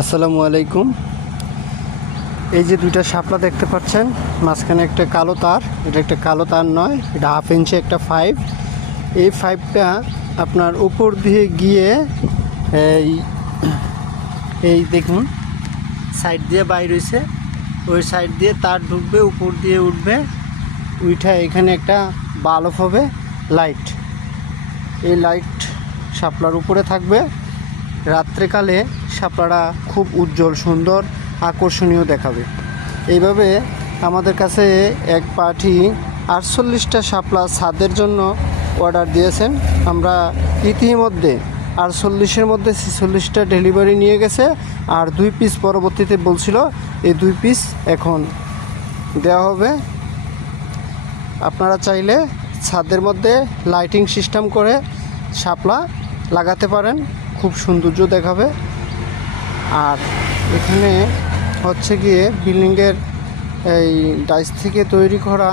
আসসালামু আলাইকুম। এই যে দুইটা শাপলা দেখতে পাচ্ছেন, মাঝখানে একটা কালো তার। এটা একটা কালো তার নয়, এটা 1/2 ইঞ্চি একটা পাইপ। এই পাইপটা আপনার উপর দিয়ে গিয়ে এই এই দেখুন সাইড দিয়ে বাইর হইছে, ওই সাইড দিয়ে তার ঢুকবে, উপর দিয়ে উঠবে, উঠে এখানে একটা বাল্ব হবে, লাইট। এই লাইট শাপলার উপরে থাকবে। রাত্রেকালে শাপলাটা খুব উজ্জ্বল, সুন্দর, আকর্ষণীয় দেখাবে। এইভাবে আমাদের কাছে এক পার্টি 48টা শাপলা ছাদের জন্য অর্ডার দিয়েছেন। আমরা ইতিমধ্যে 48-এর মধ্যে 46টা ডেলিভারি নিয়ে গেছে, আর 2 পিস পরবর্তীতে বলছিল, এই 2 পিস এখন দেওয়া হবে। আপনারা চাইলে ছাদের মধ্যে লাইটিং সিস্টেম করে শাপলা লাগাতে পারেন, খুব সৌন্দর্য দেখাবে। আর এখানে হচ্ছে গিয়ে বিল্ডিংয়ের এই ডাইস থেকে তৈরি করা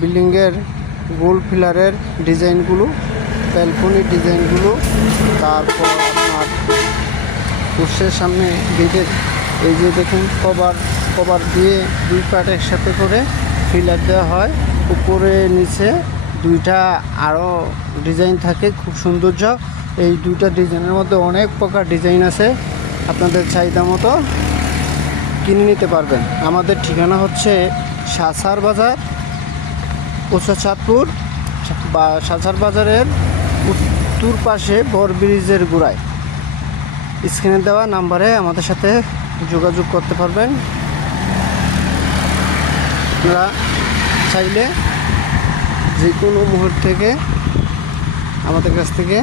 বিল্ডিংয়ের গোল পিলারের ডিজাইনগুলো, ব্যালকনির ডিজাইনগুলো, তারপর আপনার কোর্সের সামনে গেটের এই যে দেখুন কভার দিয়ে 2 পার্ট একসাথে করে পিলার দেওয়া হয়। উপরে নিচে 2টা আরও ডিজাইন থাকে, খুব সৌন্দর্য। এই 2টা ডিজাইনের মধ্যে অনেক প্রকার ডিজাইন আছে, আপনাদের চাহিদা মতো কিনে নিতে পারবেন। আমাদের ঠিকানা হচ্ছে সাসার বাজার, চাঁদপুর বা সাসার বাজারের উত্তর পাশে বড় ব্রিজের গোড়ায়। স্ক্রিনে দেওয়া নাম্বারে আমাদের সাথে যোগাযোগ করতে পারবেন। আপনারা চাইলে যে কোনো মুহূর্ত থেকে আমাদের কাছ থেকে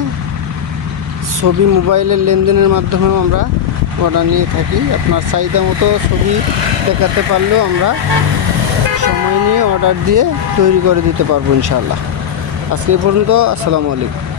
ছবি মোবাইলের লেনদেনের মাধ্যমেও আমরা অর্ডার নিয়ে থাকি। আপনার চাহিদা মতো ছবি দেখাতে পারলেও আমরা সময় নিয়ে অর্ডার দিয়ে তৈরি করে দিতে পারবো ইনশাআল্লাহ। আজকে এই পর্যন্ত। আসসালামু আলাইকুম।